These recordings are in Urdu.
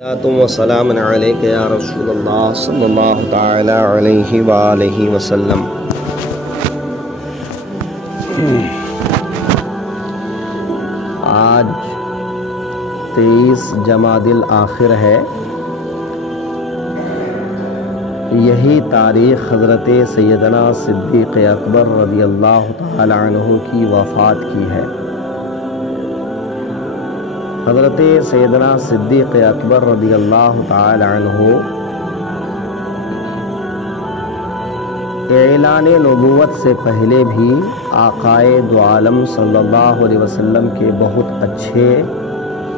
وسلام علیک یا رسول اللہ صلی اللہ تعالی علیہ وآلہ وسلم۔ آج 23 جمادی الاخر ہے۔ یہی تاریخ حضرت سیدنا صدیق اکبر رضی اللہ تعالی عنہ کی وفات کی ہے۔ حضرت سیدنا صدیق اکبر رضی اللہ تعالی عنہ اعلان نبوت سے پہلے بھی آقائے دو عالم صلی اللہ علیہ وسلم کے بہت اچھے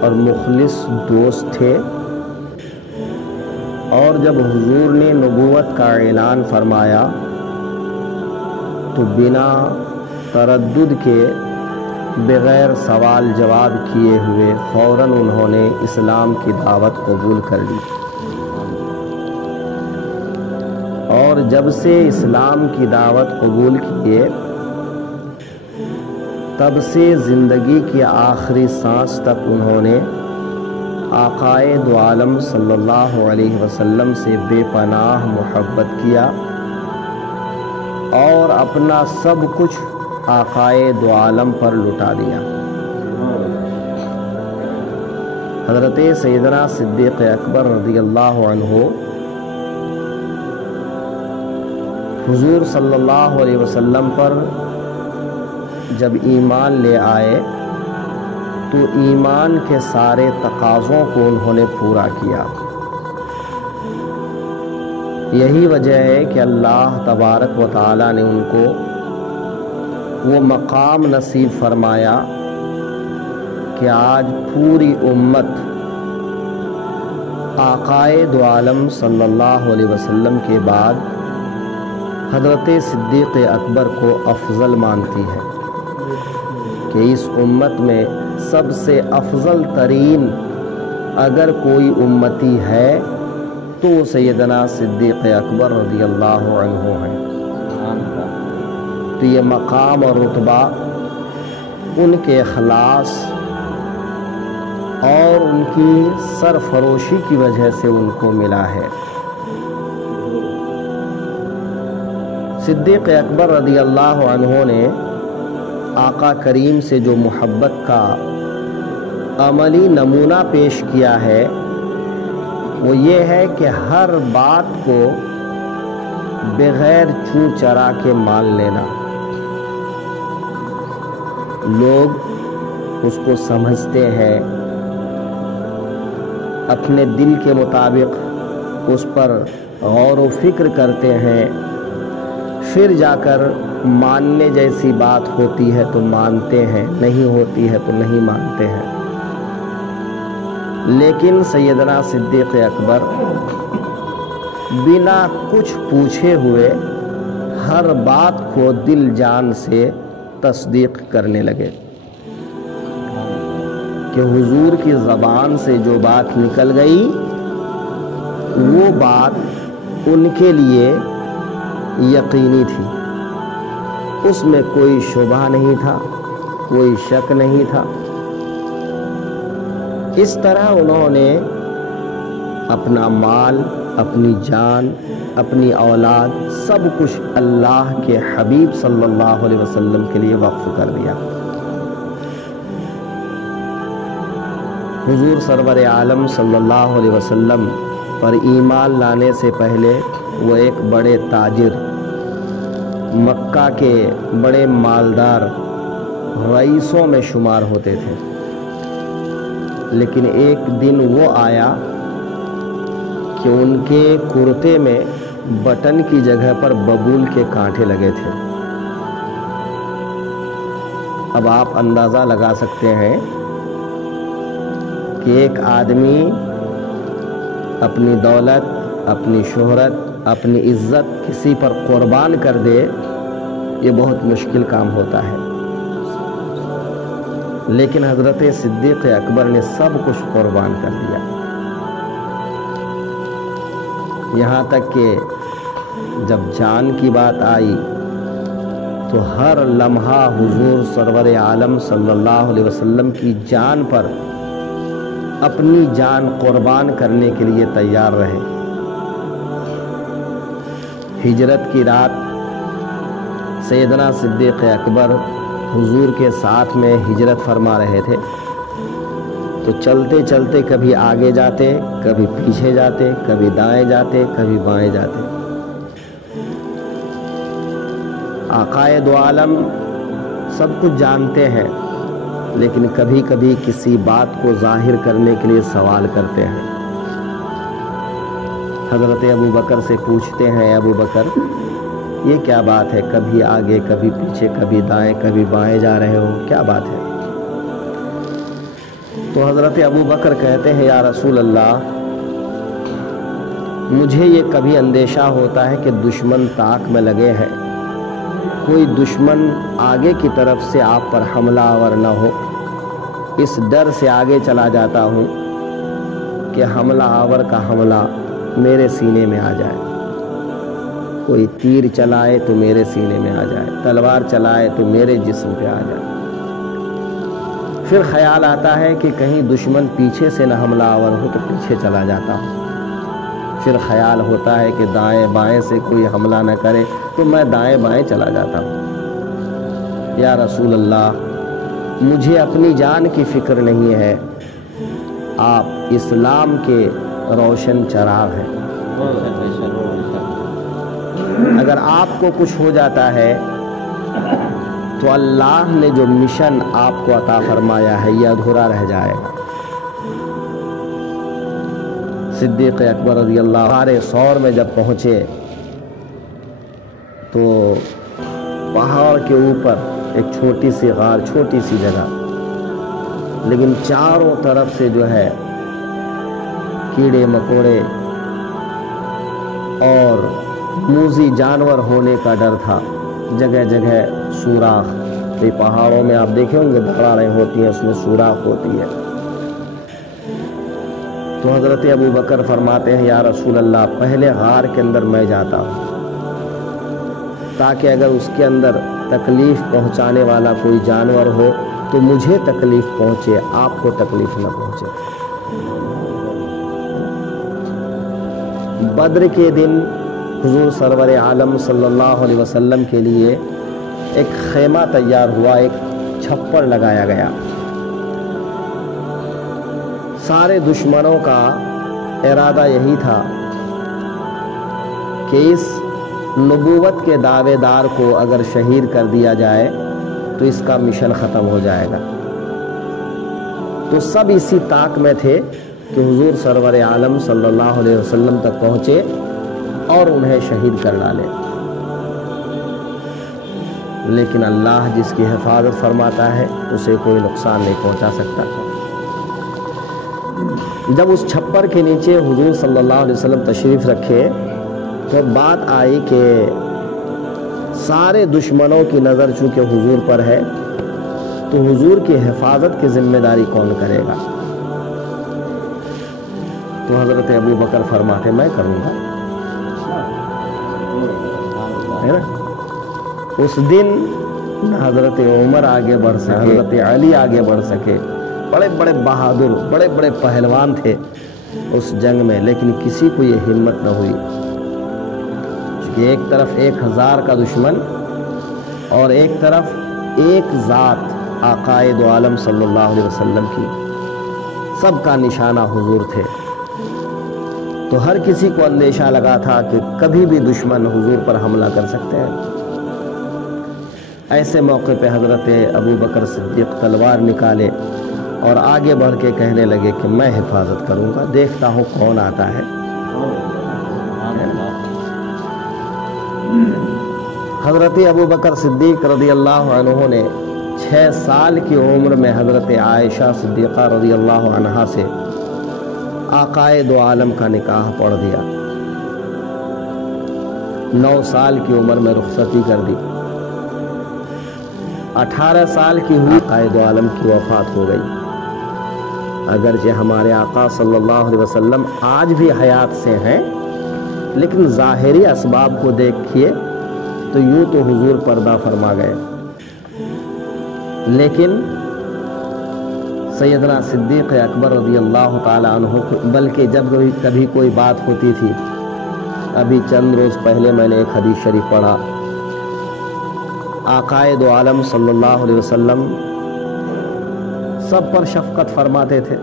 اور مخلص دوست تھے، اور جب حضور نے نبوت کا اعلان فرمایا تو بنا تردد کے بغیر سوال جواب کیے ہوئے فوراً انہوں نے اسلام کی دعوت قبول کر لی، اور جب سے اسلام کی دعوت قبول کیے تب سے زندگی کی آخری سانس تک انہوں نے آقائے دو عالم صلی اللہ علیہ وسلم سے بے پناہ محبت کیا، اور اپنا سب کچھ آقائے دو عالم پر لٹا دیا۔ حضرت سیدنا صدیق اکبر رضی اللہ عنہ حضور صلی اللہ علیہ وسلم پر جب ایمان لے آئے تو ایمان کے سارے تقاضوں کو انہوں نے پورا کیا۔ یہی وجہ ہے کہ اللہ تبارک و تعالی نے ان کو وہ مقام نصیب فرمایا کہ آج پوری امت آقائے دو عالم صلی اللہ علیہ وسلم کے بعد حضرت صدیق اکبر کو افضل مانتی ہے، کہ اس امت میں سب سے افضل ترین اگر کوئی امتی ہے تو سیدنا صدیق اکبر رضی اللہ عنہ ہے۔ تو یہ مقام اور رتبہ ان کے اخلاص اور ان کی سرفروشی کی وجہ سے ان کو ملا ہے۔ صدیق اکبر رضی اللہ عنہ نے آقا کریم سے جو محبت کا عملی نمونہ پیش کیا ہے وہ یہ ہے کہ ہر بات کو بغیر چوں چرا کے مان لینا۔ لوگ اس کو سمجھتے ہیں، اپنے دل کے مطابق اس پر غور و فکر کرتے ہیں، پھر جا کر ماننے جیسی بات ہوتی ہے تو مانتے ہیں، نہیں ہوتی ہے تو نہیں مانتے ہیں۔ لیکن سیدنا صدیق اکبر بنا کچھ پوچھے ہوئے ہر بات کو دل جان سے تصدیق کرنے لگے، کہ حضور کی زبان سے جو بات نکل گئی وہ بات ان کے لیے یقینی تھی، اس میں کوئی شبہ نہیں تھا، کوئی شک نہیں تھا۔ اس طرح انہوں نے اپنا مال، اپنی جان، اپنی اولاد، سب کچھ اللہ کے حبیب صلی اللہ علیہ وسلم کے لیے وقف کر دیا۔ حضور سرور عالم صلی اللہ علیہ وسلم پر ایمان لانے سے پہلے وہ ایک بڑے تاجر، مکہ کے بڑے مالدار رئیسوں میں شمار ہوتے تھے، لیکن ایک دن وہ آیا کہ ان کے کرتے میں بٹن کی جگہ پر ببول کے کانٹے لگے تھے۔ اب آپ اندازہ لگا سکتے ہیں کہ ایک آدمی اپنی دولت، اپنی شہرت، اپنی عزت کسی پر قربان کر دے، یہ بہت مشکل کام ہوتا ہے، لیکن حضرت صدیق اکبر نے سب کچھ قربان کر دیا، یہاں تک کہ جب جان کی بات آئی تو ہر لمحہ حضور سرور عالم صلی اللہ علیہ وسلم کی جان پر اپنی جان قربان کرنے کے لیے تیار رہے۔ ہجرت کی رات سیدنا صدیق اکبر حضور کے ساتھ میں ہجرت فرما رہے تھے، تو چلتے چلتے کبھی آگے جاتے، کبھی پیچھے جاتے، کبھی دائیں جاتے، کبھی بائیں جاتے۔ آقائے دو عالم سب کچھ جانتے ہیں، لیکن کبھی کبھی کسی بات کو ظاہر کرنے کے لیے سوال کرتے ہیں۔ حضرت ابو بکر سے پوچھتے ہیں، ابو بکر یہ کیا بات ہے، کبھی آگے کبھی پیچھے، کبھی دائیں کبھی بائیں جا رہے ہو، کیا بات ہے؟ تو حضرت ابو بکر کہتے ہیں، یا رسول اللہ، مجھے یہ کبھی اندیشہ ہوتا ہے کہ دشمن طاق میں لگے ہیں، کوئی دشمن آگے کی طرف سے آپ پر حملہ آور نہ ہو، اس ڈر سے آگے چلا جاتا ہوں کہ حملہ آور کا حملہ میرے سینے میں آ جائے، کوئی تیر چلائے تو میرے سینے میں آ جائے، تلوار چلائے تو میرے جسم پہ آ جائے۔ پھر خیال آتا ہے کہ کہیں دشمن پیچھے سے نہ حملہ آور ہو تو پیچھے چلا جاتا ہوں۔ پھر خیال ہوتا ہے کہ دائیں بائیں سے کوئی حملہ نہ کرے تو میں دائیں بائیں چلا جاتا ہوں۔ یا رسول اللہ، مجھے اپنی جان کی فکر نہیں ہے، آپ اسلام کے روشن چراغ ہیں، اگر آپ کو کچھ ہو جاتا ہے تو اللہ نے جو مشن آپ کو عطا فرمایا ہے یہ ادھورا رہ جائے گا۔ صدیق اکبر رضی اللہ عنہ سور میں جب پہنچے تو پہاڑ کے اوپر ایک چھوٹی سی غار، چھوٹی سی جگہ، لیکن چاروں طرف سے جو ہے کیڑے مکوڑے اور موذی جانور ہونے کا ڈر تھا، جگہ جگہ سوراخ، یہ پہاڑوں میں آپ دیکھیں ہوں گے دراڑیں ہوتی ہیں، اس میں سوراخ ہوتی ہے۔ تو حضرت ابو بکر فرماتے ہیں، یا رسول اللہ، پہلے غار کے اندر میں جاتا ہوں تاکہ اگر اس کے اندر تکلیف پہنچانے والا کوئی جانور ہو تو مجھے تکلیف پہنچے، آپ کو تکلیف نہ پہنچے۔ بدر کے دن حضور سرور عالم صلی اللہ علیہ وسلم کے لیے ایک خیمہ تیار ہوا، ایک چھپر لگایا گیا۔ سارے دشمنوں کا ارادہ یہی تھا کہ اس نبوت کے دعوے دار کو اگر شہید کر دیا جائے تو اس کا مشن ختم ہو جائے گا۔ تو سب اسی طاق میں تھے کہ حضور سرور عالم صلی اللہ علیہ وسلم تک پہنچے اور انہیں شہید کر ڈالے، لیکن اللہ جس کی حفاظت فرماتا ہے اسے کوئی نقصان نہیں پہنچا سکتا۔ جب اس چھپر کے نیچے حضور صلی اللہ علیہ وسلم تشریف رکھے تو بات آئی کہ سارے دشمنوں کی نظر چونکہ حضور پر ہے تو حضور کی حفاظت کی ذمہ داری کون کرے گا؟ تو حضرت ابو بکر فرماتے میں کروں گا، ہے نا؟ اس دن نہ حضرت عمر آگے بڑھ سکے، حضرت علی آگے بڑھ سکے، بڑے بڑے بہادر، بڑے بڑے پہلوان تھے اس جنگ میں، لیکن کسی کو یہ ہمت نہ ہوئی کہ ایک طرف 1000 کا دشمن اور ایک طرف ایک ذات آقائے دو عالم صلی اللہ علیہ وسلم کی، سب کا نشانہ حضور تھے۔ تو ہر کسی کو اندیشہ لگا تھا کہ کبھی بھی دشمن حضور پر حملہ کر سکتے ہیں۔ ایسے موقع پہ حضرت ابو بکر صدیق تلوار نکالے اور آگے بڑھ کے کہنے لگے کہ میں حفاظت کروں گا، دیکھتا ہوں کون آتا ہے۔ حضرت ابو بکر صدیق رضی اللہ عنہ نے 6 سال کی عمر میں حضرت عائشہ صدیقہ رضی اللہ عنہا سے آقائے دو عالم کا نکاح پڑھ دیا۔ 9 سال کی عمر میں رخصتی کر دی۔ 18 سال کی ہوئی آقائے دو عالم کی وفات ہو گئی۔ اگرچہ ہمارے آقا صلی اللہ علیہ وسلم آج بھی حیات سے ہیں، لیکن ظاہری اسباب کو دیکھیے تو یوں تو حضور پردہ فرما گئے، لیکن سیدنا صدیق اکبر رضی اللہ تعالیٰ عنہ کو، بلکہ جب کبھی کوئی بات ہوتی تھی، ابھی چند روز پہلے میں نے ایک حدیث شریف پڑھا، آقائے دو عالم صلی اللہ علیہ وسلم سب پر شفقت فرماتے تھے،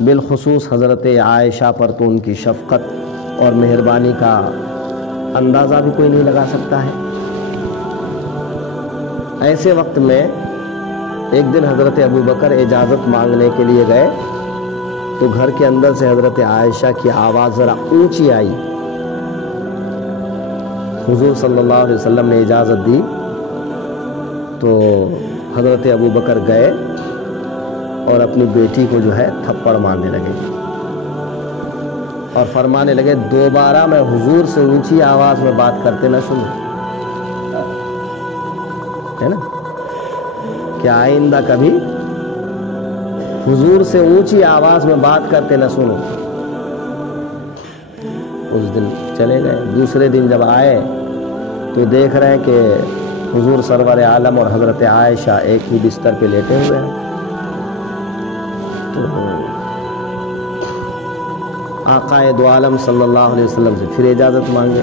بالخصوص حضرت عائشہ پر تو ان کی شفقت اور مہربانی کا اندازہ بھی کوئی نہیں لگا سکتا ہے۔ ایسے وقت میں ایک دن حضرت ابو بکر اجازت مانگنے کے لیے گئے تو گھر کے اندر سے حضرت عائشہ کی آواز ذرا اونچی آئی۔ حضور صلی اللہ علیہ وسلم نے اجازت دی تو حضرت ابو بکر گئے اور اپنی بیٹی کو جو ہے تھپڑ مارنے لگے اور فرمانے لگے، دوبارہ میں حضور سے اونچی آواز میں بات کرتے نہ سنوں، ہے نا، کہ آئندہ کبھی حضور سے اونچی آواز میں بات کرتے نہ سنو۔ اس دن چلے گئے، دوسرے دن جب آئے تو دیکھ رہے ہیں کہ حضور سرور عالم اور حضرت عائشہ ایک ہی بستر پہ لیٹے ہوئے ہیں۔ تو آقائے دو عالم صلی اللہ علیہ وسلم سے پھر اجازت مانگے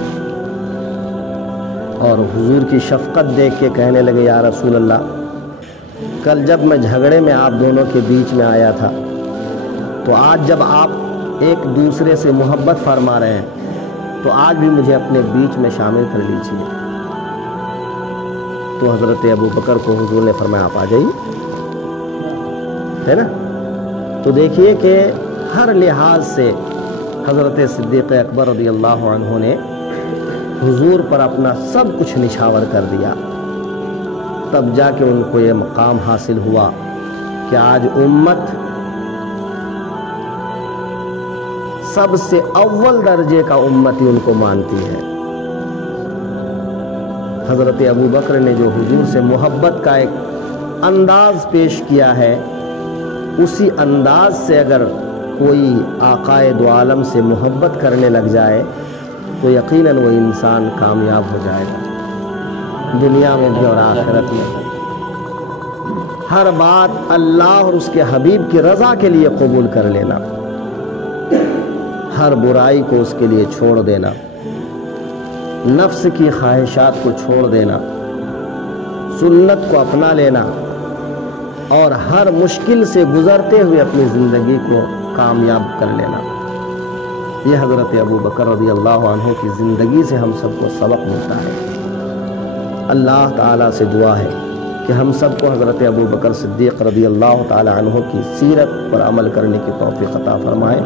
اور حضور کی شفقت دیکھ کے کہنے لگے، یا رسول اللہ، کل جب میں جھگڑے میں آپ دونوں کے بیچ میں آیا تھا تو آج جب آپ ایک دوسرے سے محبت فرما رہے ہیں تو آج بھی مجھے اپنے بیچ میں شامل کر لیجیے۔ تو حضرت ابو بکر کو حضور نے فرمایا، آپ آ جائیے، ہے نا۔ تو دیکھیے کہ ہر لحاظ سے حضرت صدیق اکبر رضی اللہ عنہ نے حضور پر اپنا سب کچھ نچھاور کر دیا، تب جا کے ان کو یہ مقام حاصل ہوا کہ آج امت سب سے اول درجے کا امتی ان کو مانتی ہے۔ حضرت ابو بکر نے جو حضور سے محبت کا ایک انداز پیش کیا ہے، اسی انداز سے اگر کوئی آقائے دو عالم سے محبت کرنے لگ جائے تو یقیناً وہ انسان کامیاب ہو جائے گا، دنیا میں بھی اور آخرت میں۔ ہر بات اللہ اور اس کے حبیب کی رضا کے لیے قبول کر لینا، ہر برائی کو اس کے لیے چھوڑ دینا، نفس کی خواہشات کو چھوڑ دینا، سنت کو اپنا لینا اور ہر مشکل سے گزرتے ہوئے اپنی زندگی کو کامیاب کر لینا۔ یہ حضرت ابو بکر رضی اللہ عنہ کی زندگی سے ہم سب کو سبق ملتا ہے۔ اللہ تعالیٰ سے دعا ہے کہ ہم سب کو حضرت ابو بکر صدیق رضی اللہ تعالیٰ عنہ کی سیرت پر عمل کرنے کی توفیق عطا فرمائے۔